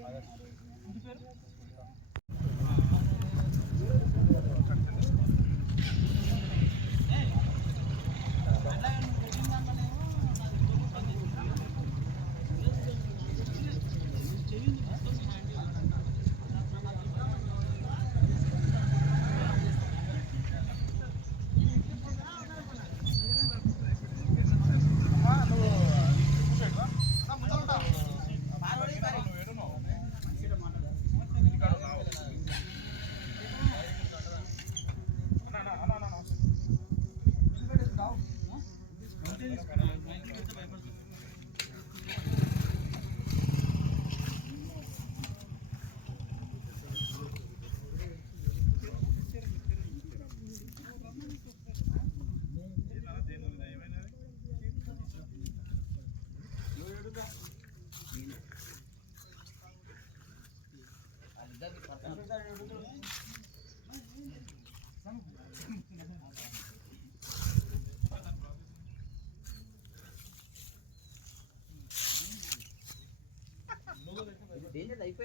¿Qué pasa? అయిపోయింది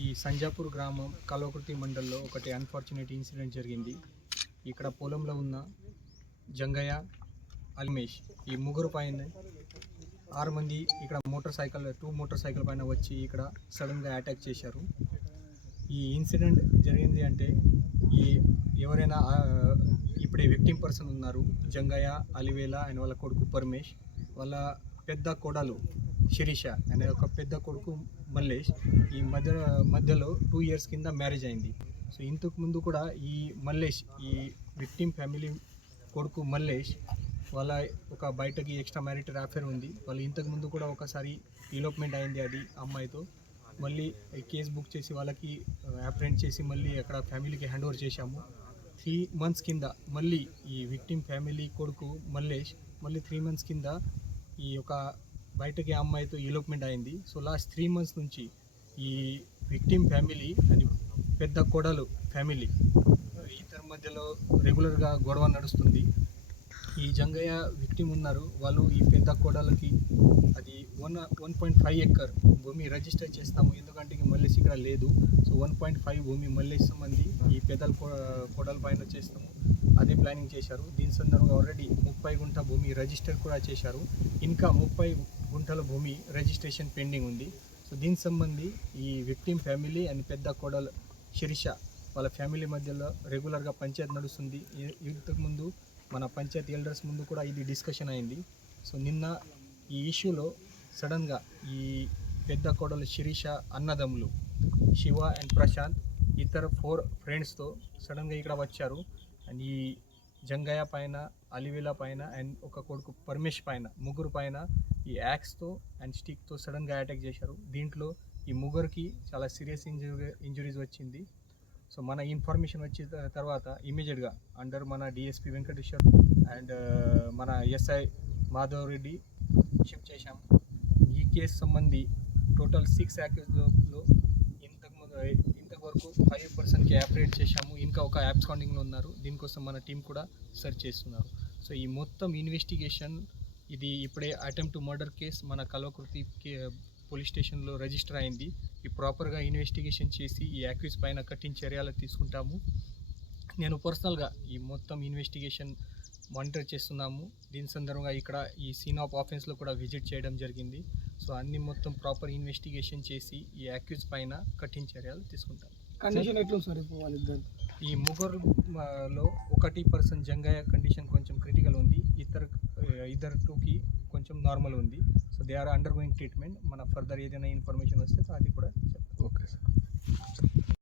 ఈ సంజాపూర్ గ్రామం కల్వకుర్తి మండల్లో ఒకటి అన్ఫార్చునేట్ ఇన్సిడెంట్ జరిగింది. ఇక్కడ పొలంలో ఉన్న జంగయ్య అల్మేష్ ఈ ముగ్గురు పైన ఆరు మంది ఇక్కడ motorcycle two motorcycle పైన వచ్చి ఇక్కడ సడన్గా అటాక్ చేశారు. ఈ ఇన్సిడెంట్ జరిగింది అంటే ఈ ఎవరైనా ఇప్పుడే విక్టిమ్ పర్సన్ ఉన్నారు జంగయ్య అలివేల అండ్ వాళ్ళ కొడుకు పరమేష్ వాళ్ళ పెద్ద కోడలు శిరీష అనే ఒక పెద్ద కొడుకు మల్లేష్ ఈ మధ్య మధ్యలో టూ ఇయర్స్ కింద మ్యారేజ్ అయింది. సో ఇంతకు ముందు కూడా ఈ మల్లేష్ ఈ విక్టిమ్ ఫ్యామిలీ కొడుకు మల్లేష్ వాళ్ళ ఒక బయటకి ఎక్స్ట్రా మ్యారిటల్ అఫేర్ ఉంది. వాళ్ళు ఇంతకు ముందు కూడా ఒకసారి ఎలోప్మెంట్ అయింది అది అమ్మాయితో. మళ్ళీ ఈ కేసు బుక్ చేసి వాళ్ళకి అప్రెంట్ చేసి మళ్ళీ అక్కడ ఫ్యామిలీకి హ్యాండ్ ఓవర్ చేశాము. త్రీ మంత్స్ కింద మళ్ళీ ఈ విక్టిమ్ ఫ్యామిలీ కొడుకు మల్లేష్ మళ్ళీ త్రీ మంత్స్ కింద ఈ యొక్క బయటకి అమ్మాయితో ఎలోప్మెంట్ అయింది. సో లాస్ట్ త్రీ మంత్స్ నుంచి ఈ విక్టిమ్ ఫ్యామిలీ అని పెద్ద కోడలు ఫ్యామిలీ. ఇద్దరి మధ్యలో రెగ్యులర్గా గొడవ నడుస్తుంది. ఈ జంగయ్య విక్టిమ్ ఉన్నారు. వాళ్ళు ఈ పెద్ద కోడలకి అది one one point five acre భూమి రిజిస్టర్ చేస్తాము. ఎందుకంటే మళ్ళీ ఇక్కడ లేదు. సో వన్ పాయింట్ ఫైవ్ భూమి మళ్ళీ సంబంధి ఈ పెద్దల కోడల పైన చేస్తాము. అదే ప్లానింగ్ చేశారు. దీని సందర్భంగా ఆల్రెడీ ముప్పై గుంట భూమి రిజిస్టర్ కూడా చేశారు. ఇంకా ముప్పై గుంటల భూమి రిజిస్ట్రేషన్ పెండింగ్ ఉంది. సో దీనికి సంబంధి ఈ విక్టిమ్ ఫ్యామిలీ అండ్ పెద్ద కోడలు శిరీష వాళ్ళ ఫ్యామిలీ మధ్యలో రెగ్యులర్గా పంచాయతీ నడుస్తుంది. ఇంతకుముందు మన పంచాయతీ ఎల్డర్స్ ముందు కూడా ఇది డిస్కషన్ అయింది. సో నిన్న ఈ ఇష్యూలో సడన్గా ఈ పెద్ద కోడలు శిరీష అన్నదమ్ములు శివ అండ్ ప్రశాంత్ ఇతర ఫోర్ ఫ్రెండ్స్తో సడన్గా ఇక్కడ వచ్చారు. అండ్ ఈ జంగయ్య పైన అలివేలా పైన అండ్ ఒక కొడుకు పరమేష్ పైన ముగ్గురు పైన ఈ యాక్స్తో అండ్ స్టిక్తో సడన్గా అటాక్ చేశారు. దీంట్లో ఈ ముగ్గురికి చాలా సీరియస్ ఇంజురీ ఇంజురీస్ వచ్చింది. సో మన ఇన్ఫర్మేషన్ వచ్చిన తర్వాత ఇమీడియట్గా అండర్ మన డిఎస్పి వెంకటేశ్వర్ అండ్ మన ఎస్ఐ మాధవ్ రెడ్డి షిఫ్ట్ చేశాం. ఈ కేసు సంబంధి టోటల్ సిక్స్ యాక్యూస్లో ఇంతకు ముందు ఇంతవరకు ఫైవ్ పర్సన్కి యాపరేట్ చేశాము. ఇంకా ఒక యాప్స్ కౌంటింగ్లో ఉన్నారు. దీనికోసం మన టీం కూడా సెర్చ్ చేస్తున్నారు. సో ఈ మొత్తం ఇన్వెస్టిగేషన్ ఇది ఇప్పుడే అటెంప్ట్ టు మర్డర్ కేస్ మన కలవకృతి కే- పోలీస్ స్టేషన్లో రిజిస్టర్ అయింది. ఈ ప్రాపర్గా ఇన్వెస్టిగేషన్ చేసి ఈ యాక్యూస్ పైన కఠిన చర్యలు తీసుకుంటాము. నేను పర్సనల్గా ఈ మొత్తం ఇన్వెస్టిగేషన్ మానిటర్ చేస్తున్నాము. దీని సందర్భంగా ఇక్కడ ఈ సీన్ ఆఫ్ ఆఫెన్స్లో కూడా విజిట్ చేయడం జరిగింది. సో అన్ని మొత్తం ప్రాపర్ ఇన్వెస్టిగేషన్ చేసి ఈ అక్యూజ్ పైన కఠిన చర్యలు తీసుకుంటాం కండిషన్ ఎట్లుంది సార్ ఈ ముగ్గురు ఆ, లో ఒకటి పర్సన్ జంగయ్య కండిషన్ కొంచెం క్రిటికల్ ఉంది. ఇద్దరు ఇద్దరు టూకి కొంచెం నార్మల్ ఉంది. So they are undergoing treatment మన ఫర్దర్ ఏదైనా ఇన్ఫర్మేషన్ వస్తే అది కూడా చెప్తాం ఓకే సార్